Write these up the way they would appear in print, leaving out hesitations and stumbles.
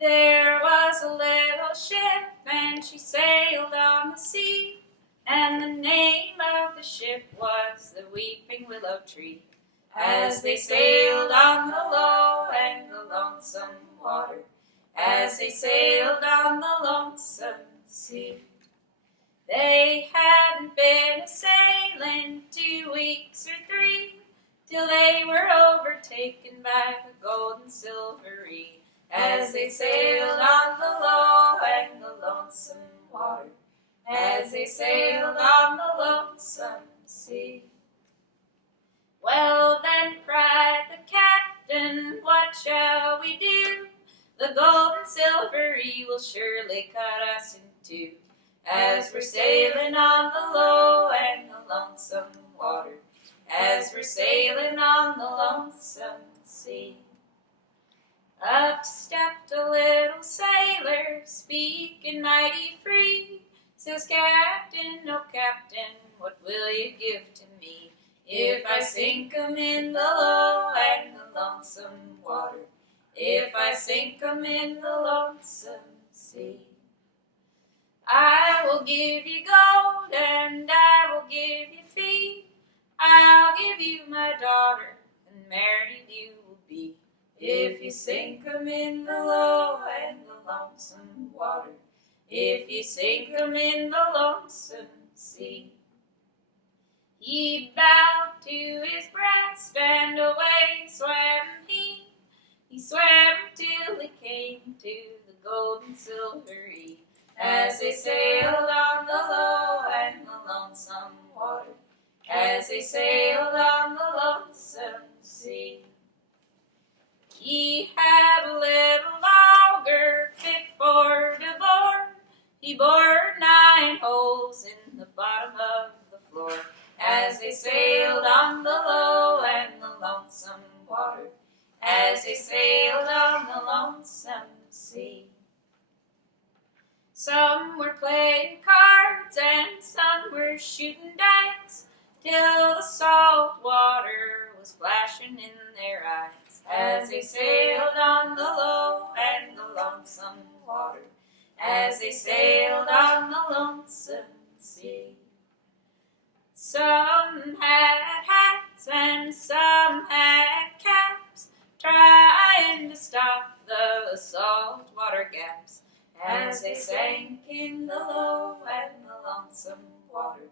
There was a little ship, and she sailed on the sea, and the name of the ship was the Weeping Willow Tree. As they sailed on the low and the lonesome water, as they sailed on the lonesome sea. They hadn't been a-sailing 2 weeks or 3, till they were overtaken by the gold and silvery. As they sailed on the low and the lonesome water, as they sailed on the lonesome sea. Well then, cried the captain, what shall we do? The gold and silvery will surely cut us in two. As we're sailing on the low and the lonesome water, as we're sailing on the lonesome sea. Up stepped a little sailor, speaking mighty free. Says, Captain, oh Captain, what will you give to me if I sink 'em in the low and the lonesome water, if I sink 'em in the lonesome sea? I will give you gold and I will give you fee. I'll give you my daughter and married you will be, if you sink 'em in the low and the lonesome water, if you sink 'em in the lonesome sea. He bowed to his breast and away swam he. He swam till he came to the gold and silvery. As they sailed on the low and the lonesome water, as they sailed on the lonesome sea. He had a little auger fit for to bore. He bored 9 holes in the bottom of the floor. As they sailed on the low and the lonesome water, as they sailed on the lonesome sea. Some were playing cards and some were shooting dice, till the salt water was flashing in their eyes. As they sailed on the low and the lonesome water, as they sailed on the lonesome sea. Some had hats and some had caps, trying to stop the salt water gaps. As they sank in the low and the lonesome water,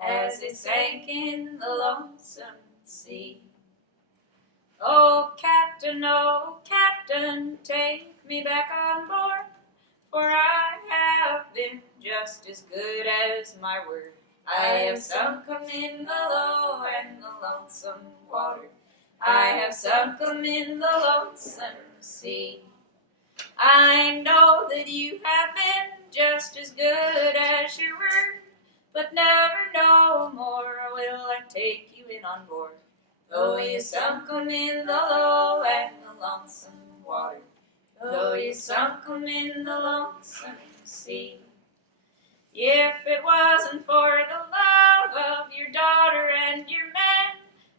as they sank in the lonesome sea. Oh Captain, take me back on board, for I have been just as good as my word. I have sunk 'em in the low and the lonesome water, I have sunk 'em in the lonesome sea. I know that you have been just as good as your word, but never no more will I take you in on board. Though you sunk 'em in the low and the lonesome water, though you sunk 'em in the lonesome sea. If it wasn't for the love of your daughter and your men,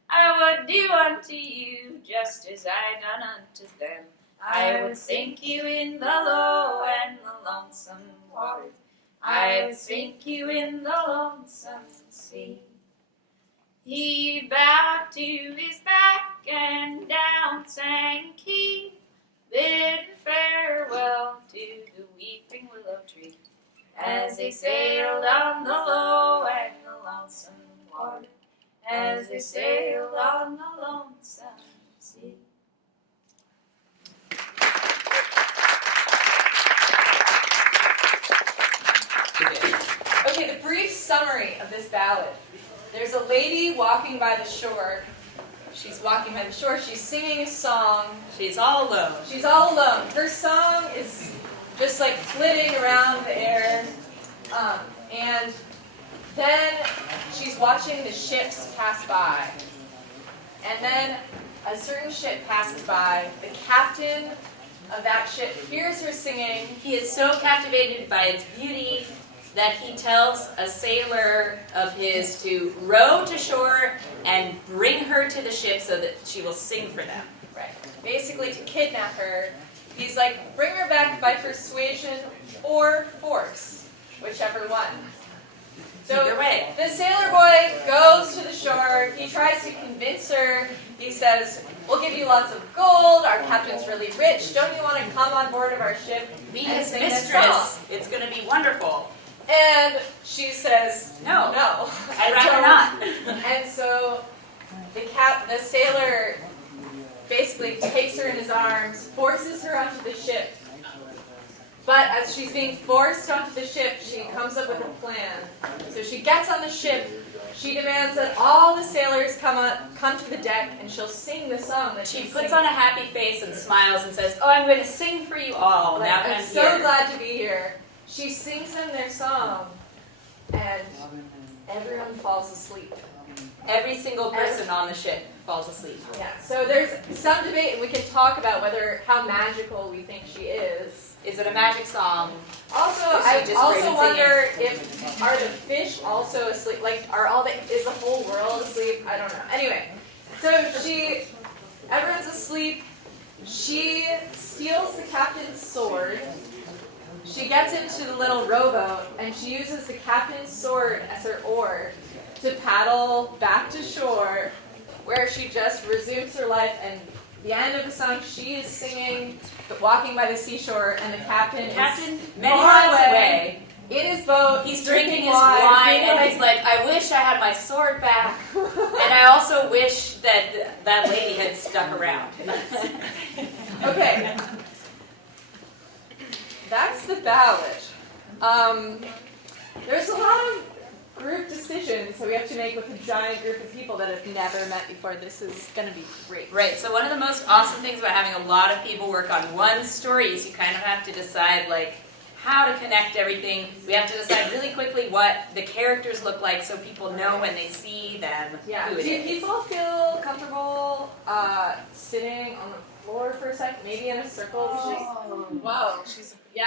I would do unto you just as I done unto them. I would sink you in the low and the lonesome water, I would sink you in the lonesome sea. He bowed to his back and down sank he, bidding farewell to the weeping willow tree. As they sailed on the low and the lonesome water, as they sailed on the lonesome sea. Okay, the brief summary of this ballad. There's a lady walking by the shore. She's walking by the shore. She's singing a song. She's all alone. She's all alone. Her song is just like flitting around the air. And then she's watching the ships pass by. And then a certain ship passes by. The captain of that ship hears her singing. He is so captivated by its beauty that he tells a sailor of his to row to shore and bring her to the ship so that she will sing for them. Right. Basically to kidnap her, he's like, bring her back by persuasion or force, whichever one. So Either way. the sailor boy goes to the shore. He tries to convince her. He says, we'll give you lots of gold. Our captain's really rich. Don't you want to come on board of our ship? Be and his sing this mistress. song?" It's going to be wonderful. And she says, No. no. I'd rather not. And so the sailor basically takes her in his arms, forces her onto the ship. But as she's being forced onto the ship, she comes up with a plan. So she gets on the ship. She demands that all the sailors come to the deck, and she'll sing the song that She she's puts singing. on a happy face and smiles and says, "Oh, I'm going to sing for you all. Like, Now that I'm I'm so here." glad to be here. She sings them their song, and everyone falls asleep. Every single person on the ship falls asleep. Yeah. So there's some debate, and we can talk about how magical we think she is. Is it a magic song? Also, Is she I just also great at wonder are the fish also asleep? Like, is the whole world asleep? I don't know. Anyway, so everyone's asleep. She steals the captain's sword. She gets into the little rowboat, and she uses the captain's sword as her oar to paddle back to shore, where she just resumes her life. And the end of the song, she is singing, walking by the seashore, and the captain is many far miles away. in his boat. He's drinking his wine, and he's like, "I wish I had my sword back, and I also wish that that lady had stuck around." Okay. That's the ballad. There's a lot of group decisions that we have to make with a giant group of people that have never met before. This is going to be great. Right, so one of the most awesome things about having a lot of people work on one story is you kind of have to decide, like, how to connect everything. We have to decide really quickly what the characters look like so people know when they see them who it Do is. people feel comfortable sitting on the floor for a second? Maybe in a circle? Whoa, yeah.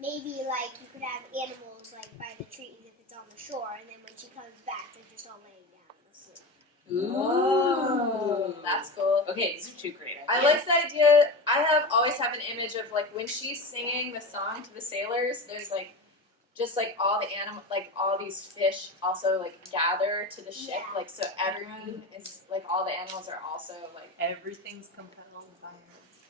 Maybe like you could have animals like by the trees if it's on the shore, and then when she comes back, they're just all laying down asleep. Ooh, that's cool. Okay, these are two great ideas. I like the idea. I always have an image of like when she's singing the song to the sailors. There's like just like all the animal, like all these fish also like gather to the ship. Yeah. Like so everyone is like all the animals are also like Everything's compelled by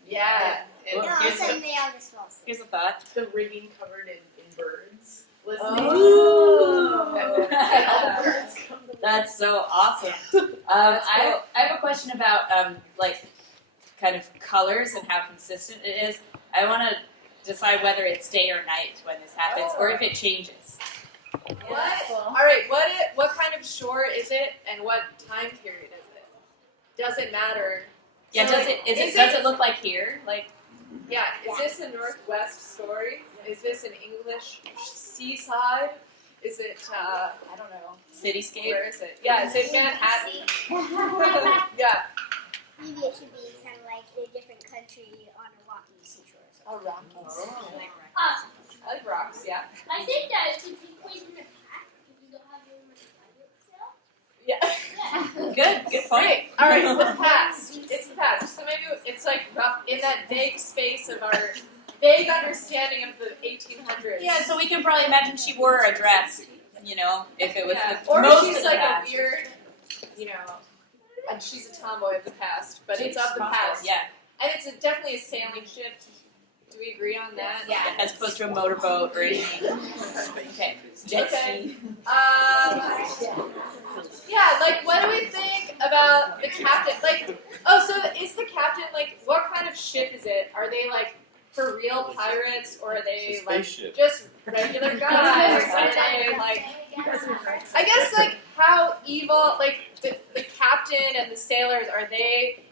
yeah. And all of a sudden they all just fall asleep. Here's a thought. the rigging covered in birds. Listening. Ooh. And all the birds come to That's so awesome. That's I have a question about like kind of colors and how consistent it is. I want to decide whether it's day or night when this happens, or if it changes. What? All right. What kind of shore is it, and what time period is it? Does it matter? Yeah, So, does like, does it look like here? Like, Yeah. Is this a Northwest story? Is this an English seaside? Is it I don't know. cityscape? Where is it? Yeah. Is it Manhattan? Yeah. Maybe it should be kind of like in a different country on a rocky seashore. Or something. Rockies. Oh. I like rocks. Yeah. I think that it could be quite in the past because you don't have very much pirates still. Yeah. Good point. Great. All right. The past. It's the past. So maybe it's like rough in that vague space of our vague understanding of the 1800s. Yeah, so we can probably imagine she wore a dress, you know, if it was Yeah. the Or most she's of the like past. a weird, you know, and she's a tomboy of the past, but it's of the possible, past. Yeah, And it's definitely a sailing ship. Do we agree on that? yeah, as opposed to a motorboat or anything. Okay, jet Okay. ski. Yeah, like, what do we think about the captain? Like, oh, so is the captain, like, what kind of ship is it? Are they, like, for real pirates, or are they, like, just regular guys? Are they, like, I guess, like, how evil, like, the captain and the sailors,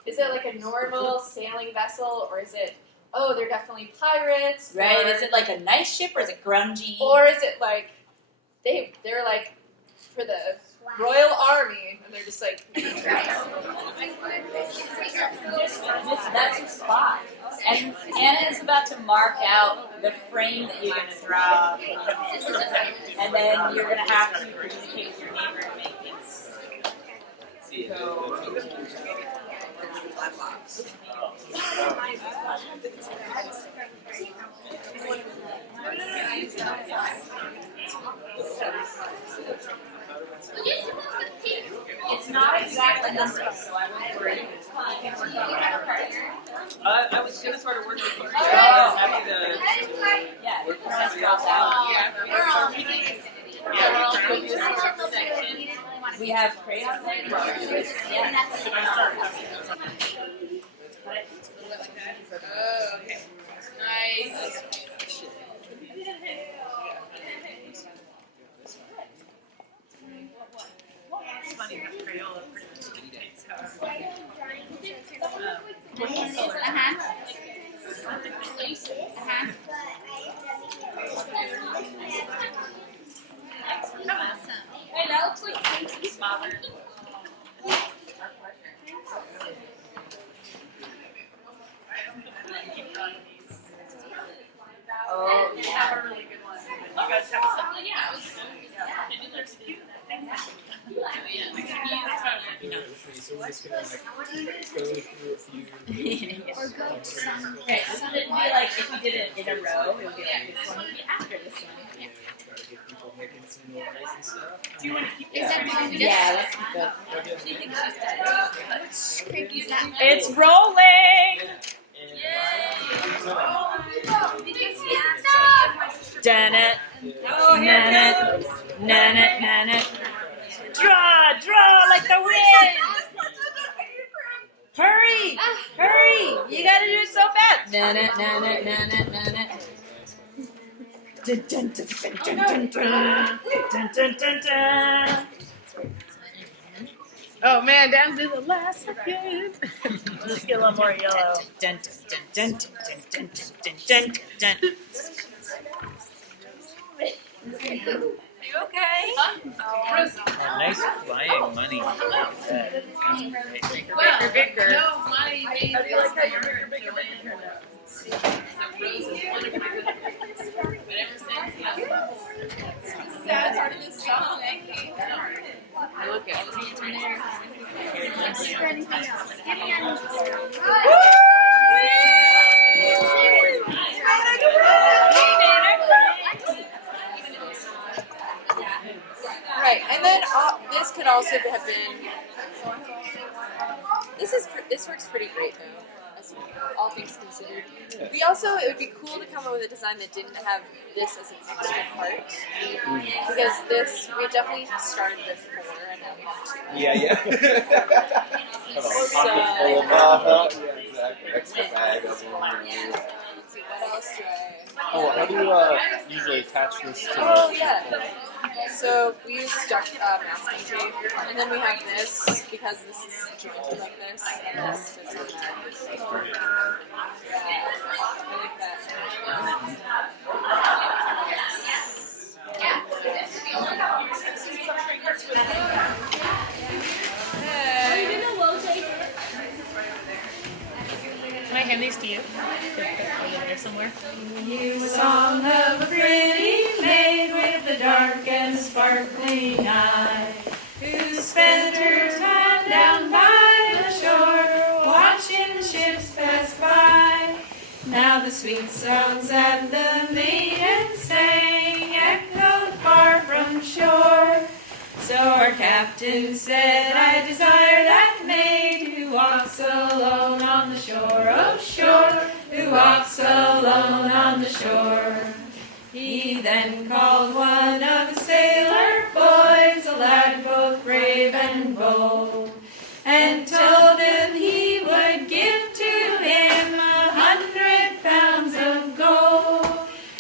is it, like, a normal sailing vessel, or is it, oh, they're definitely pirates? Right, or, is it like a nice ship or is it grungy? or is it, like, they're, like, for the Royal Army, and they're just, like, That's your spot. And Anna is about to mark out the frame that you're going to draw. And then you're going to have to communicate with your neighbor and make things go. flat box. It's not exactly this way, so I wouldn't worry. I was gonna sort of work with you. Oh. Having the Yeah, we're almost dropped out. We have crayons there? Yeah. Oh, okay. Nice. It's funny that Crayola pretty much dictates how Hey, that looks like crankies. Oh, I have a really good one. You guys have some? Yeah, it was it looks cute. So we're just gonna like go through a few. Okay, so it'd be like if we did it in a row, it would be like this one would be after this one. Yeah, try to get people making some noise and stuff. Do you want to keep Yeah, let's keep going. Do you think she's dead? It's rolling! Dun it. Nan it. Draw like the wind! Hurry! You gotta do it so fast! Nan it. Dun. Oh man, down to the last second. Just get a little more yellow. Dun. You okay? nice flying money. Bigger. No, money made. How do you like how you're bigger? Sad part of this song. Look at Right, and then this could also have been. This works pretty great though, as all things considered. We also, it would be cool to come up with a design that didn't have this as an extra part, because this we definitely started with 4 and now we have 2. Yeah. So, Yeah, exactly. Extra bag of them. let's see, what else do I? Oh, how do you usually attach this to? Oh yeah. So we use masking tape, and then we have this because this is jointed like this, and this fits on that. Yeah, I like that. Can I hand these to you? Over there somewhere. You song of a pretty maid with the dark and sparkling eye, who spent her time down by the shore, watching the ships pass by. Now the sweet songs that the maiden sang echoed far from shore. So our captain said, I desire that maid who walks alone on the shore, oh shore, who walks alone on the shore. He then called one of the sailor boys, a lad both brave and bold, and told him he would give to him 100 pounds of gold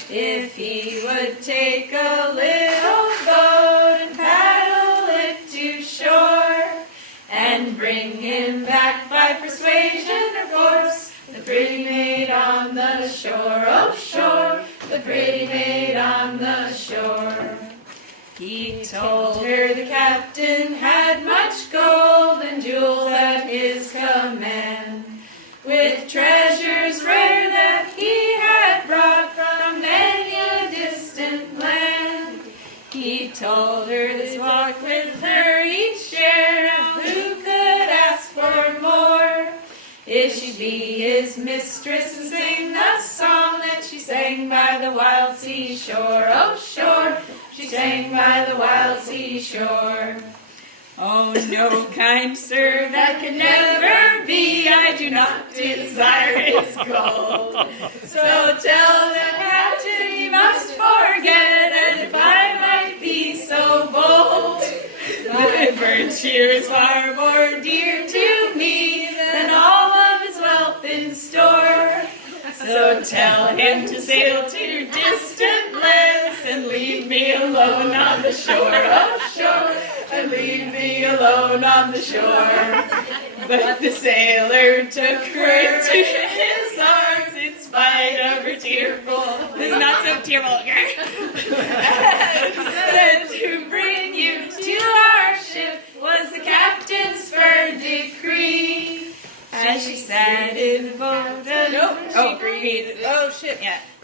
if he would take a little boat and paddle it to shore, and bring him back by persuasion or force the pretty maid on the shore, oh shore, the pretty maid on the shore. He told her the captain had much gold and jewels at his command, with treasures rare that he had brought from many a distant land. He told her this walk with her each share, who could ask for more, his mistress and sing the song that she sang by the wild seashore. Oh, shore, she sang by the wild seashore. Oh, no, kind sir, that can never be. I do not desire his gold. So tell the captain he must forget, and if I might be so bold, my virtue is far more dear to me than all of his wealth in store. So tell him to sail to distant lands and leave me alone on the shore. Oh, shore, and leave me alone on the shore. But the sailor took her to his arms in spite of her tearful, this is not so tearful, said to bring you to our ship was the captain's firm decree. As she sat in the boat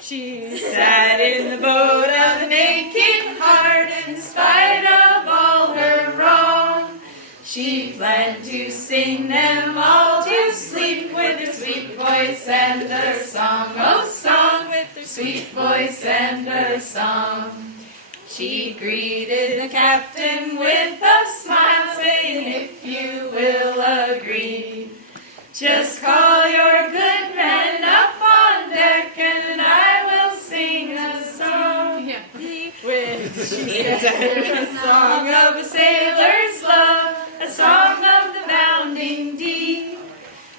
She sat in the boat of an aching heart in spite of all her wrong. She planned to sing them all to sleep with her sweet voice and her song. Oh, song with her sweet voice and her song. She greeted the captain with a smile, saying, if you will agree, just call your good men up on deck and I will sing a song. Yeah. A song of a sailor's love, a song of the bounding deep.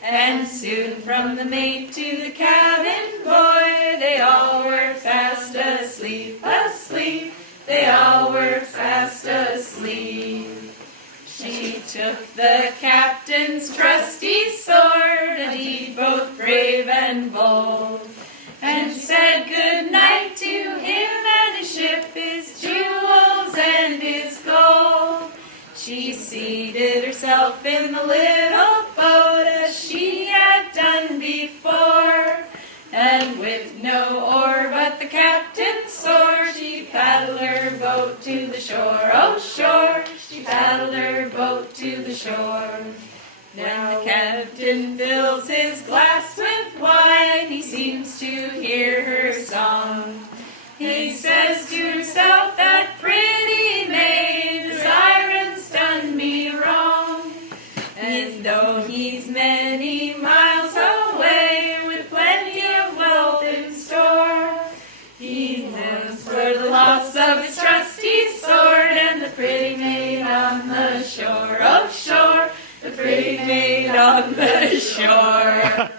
And soon from the mate to the cabin boy, they all were fast asleep, asleep. They all were fast asleep. She took the captain's trusty sword, a deed both brave and bold, and said good night to him and his ship, his jewels and his gold. She seated herself in the little boat as she had done before, and with no oar but the captain's sword, she paddled her boat to the shore. Oh, shore, she paddled her boat to the shore. Then the captain fills his glass with wine, he seems to hear her song. He says to himself, that pretty maid, the siren's done me wrong. And though he's many miles away, with plenty of wealth in store, he mourns for the loss of his trusty sword and the pretty maid on the shore. Oh, shore, the pretty maid on the shore.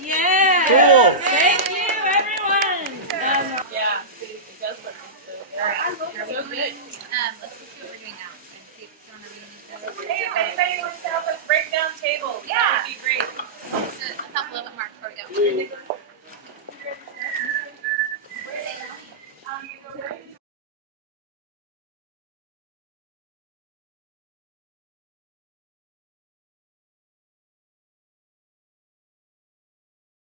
Yeah. Cool. Thank you, everyone. Yeah, it does look good. So good. Let's see what we're doing now.